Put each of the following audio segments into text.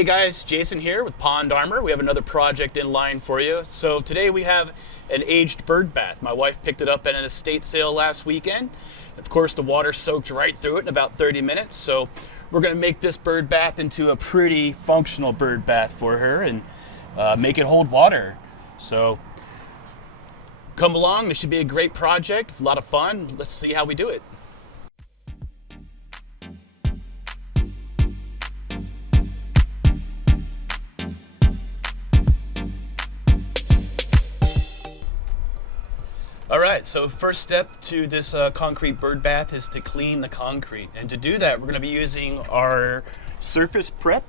Hey guys, Jason here with Pond Armor. We have another project in line for you. So today we have an aged bird bath. My wife picked it up at an estate sale last weekend. Of course, the water soaked right through it in about 30 minutes. So we're going to make this bird bath into a pretty functional bird bath for her and make it hold water. So come along. This should be a great project, a lot of fun. Let's see how we do it. Alright, so first step to this concrete bird bath is to clean the concrete. And to do that, we're going to be using our surface prep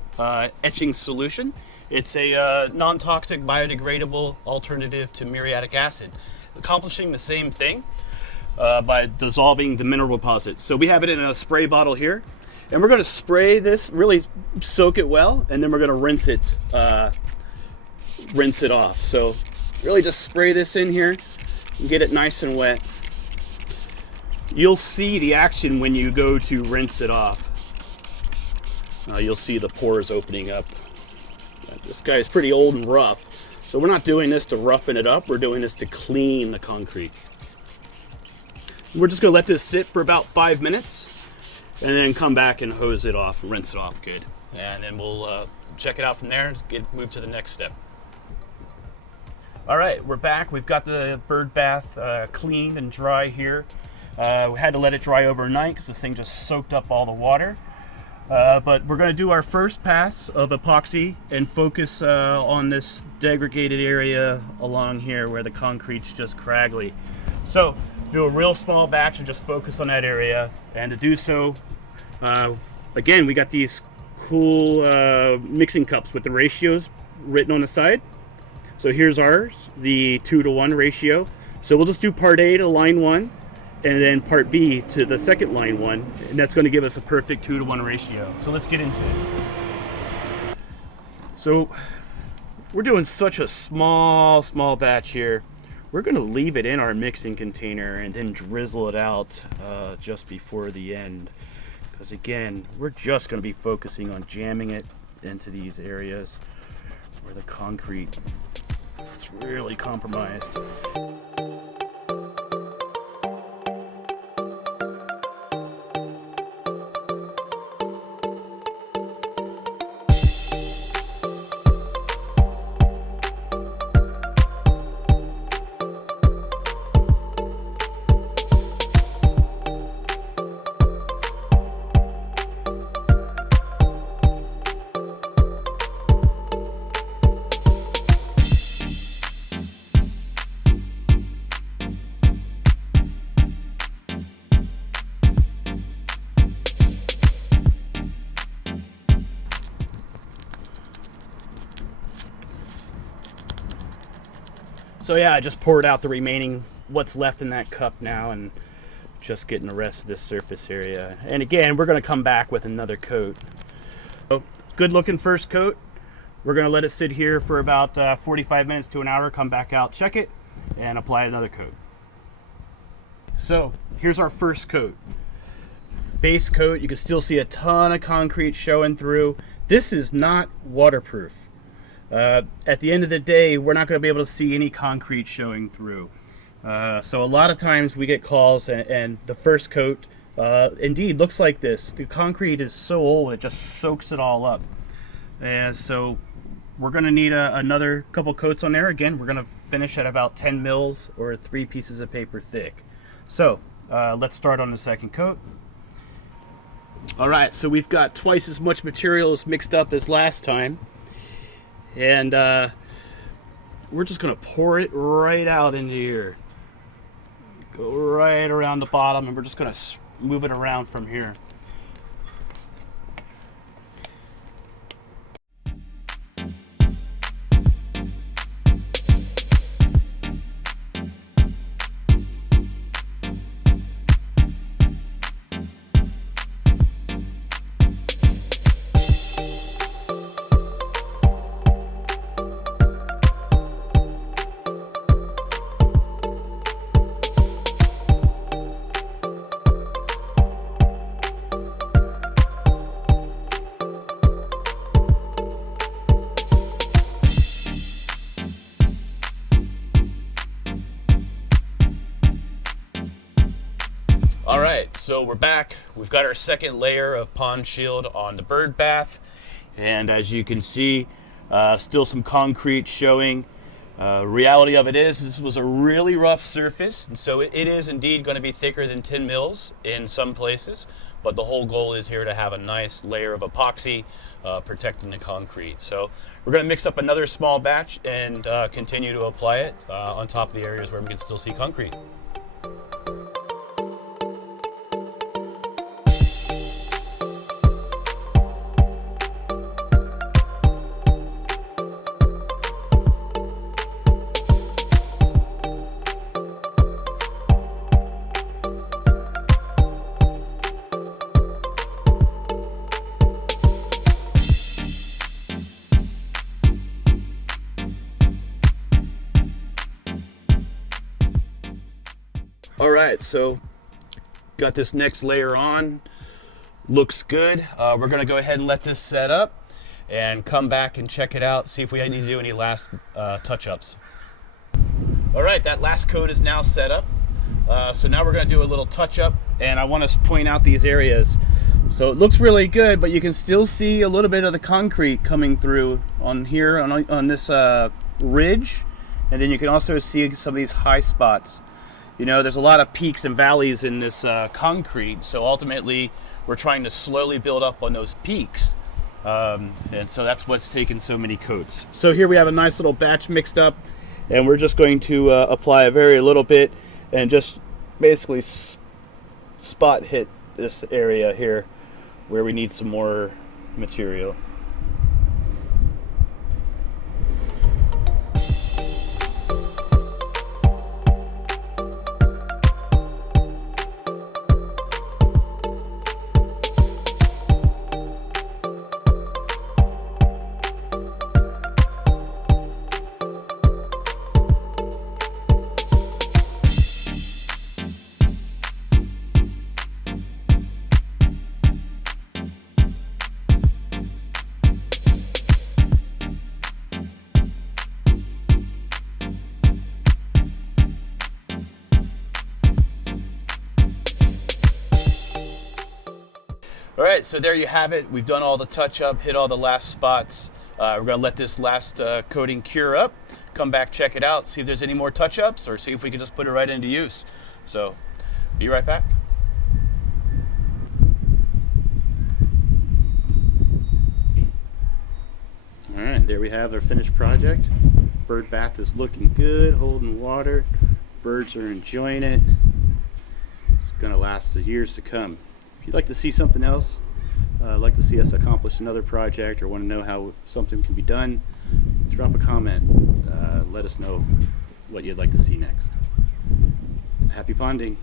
etching solution. It's a non-toxic biodegradable alternative to muriatic acid, accomplishing the same thing by dissolving the mineral deposits. So we have it in a spray bottle here, and we're going to spray this, really soak it well, and then we're going to rinse it off. So really just spray this in here. Get it nice and wet. You'll see the action when you go to rinse it off. You'll see the pores opening up. This guy is pretty old and rough, so we're not doing this to roughen it up. We're doing this to clean the concrete. We're just going to let this sit for about 5 minutes and then come back and hose it off, rinse it off good. And then we'll check it out from there and move to the next step. All right, we're back. We've got the bird bath cleaned and dry here. We had to let it dry overnight because this thing just soaked up all the water. But we're going to do our first pass of epoxy and focus on this degraded area along here where the concrete's just craggly. So do a real small batch and just focus on that area. And to do so, again, we got these cool mixing cups with the ratios written on the side. So here's ours, the 2-to-1 ratio. So we'll just do part A to line 1, and then part B to the second line 1, and that's going to give us a perfect 2-to-1 ratio. So let's get into it. So we're doing such a small batch here. We're going to leave it in our mixing container and then drizzle it out just before the end. Because again, we're just going to be focusing on jamming it into these areas where the concrete is really compromised. So yeah, I just poured out the remaining what's left in that cup now and just getting the rest of this surface area. And again, we're going to come back with another coat. So, good looking first coat. We're going to let it sit here for about 45 minutes to an hour, come back out, check it, and apply another coat. So here's our first coat. Base coat, you can still see a ton of concrete showing through. This is not waterproof. At the end of the day, we're not going to be able to see any concrete showing through. So a lot of times we get calls and the first coat indeed looks like this. The concrete is so old, it just soaks it all up. And so we're going to need another couple coats on there. Again, we're going to finish at about 10 mils or 3 pieces of paper thick. So let's start on the second coat. All right, so we've got twice as much materials mixed up as last time. And we're just going to pour it right out into here. Go right around the bottom, and we're just going to move it around from here. right, so we're back. We've got our second layer of pond shield on the bird bath, and as you can see, still some concrete showing. Reality of it is this was a really rough surface, and so it is indeed going to be thicker than 10 mils in some places, but the whole goal is here to have a nice layer of epoxy protecting the concrete. So we're going to mix up another small batch and continue to apply it on top of the areas where we can still see concrete. All right, so got this next layer on. Looks good. We're gonna go ahead and let this set up and come back and check it out, see if we need to do any last touch-ups. All right, that last coat is now set up. So now we're gonna do a little touch-up, and I wanna point out these areas. So it looks really good, but you can still see a little bit of the concrete coming through on here, on this ridge, and then you can also see some of these high spots. You know, there's a lot of peaks and valleys in this concrete, so ultimately we're trying to slowly build up on those peaks. And so that's what's taken so many coats. So here we have a nice little batch mixed up, and we're just going to apply a very little bit and just basically spot hit this area here where we need some more material. All right, so there you have it. We've done all the touch-up, hit all the last spots. We're gonna let this last coating cure up, come back, check it out, see if there's any more touch-ups, or see if we can just put it right into use. So, be right back. All right, there we have our finished project. Bird bath is looking good, holding water. Birds are enjoying it. It's gonna last years to come. If you'd like to see something else, like to see us accomplish another project, or want to know how something can be done, drop a comment. Let us know what you'd like to see next. Happy ponding.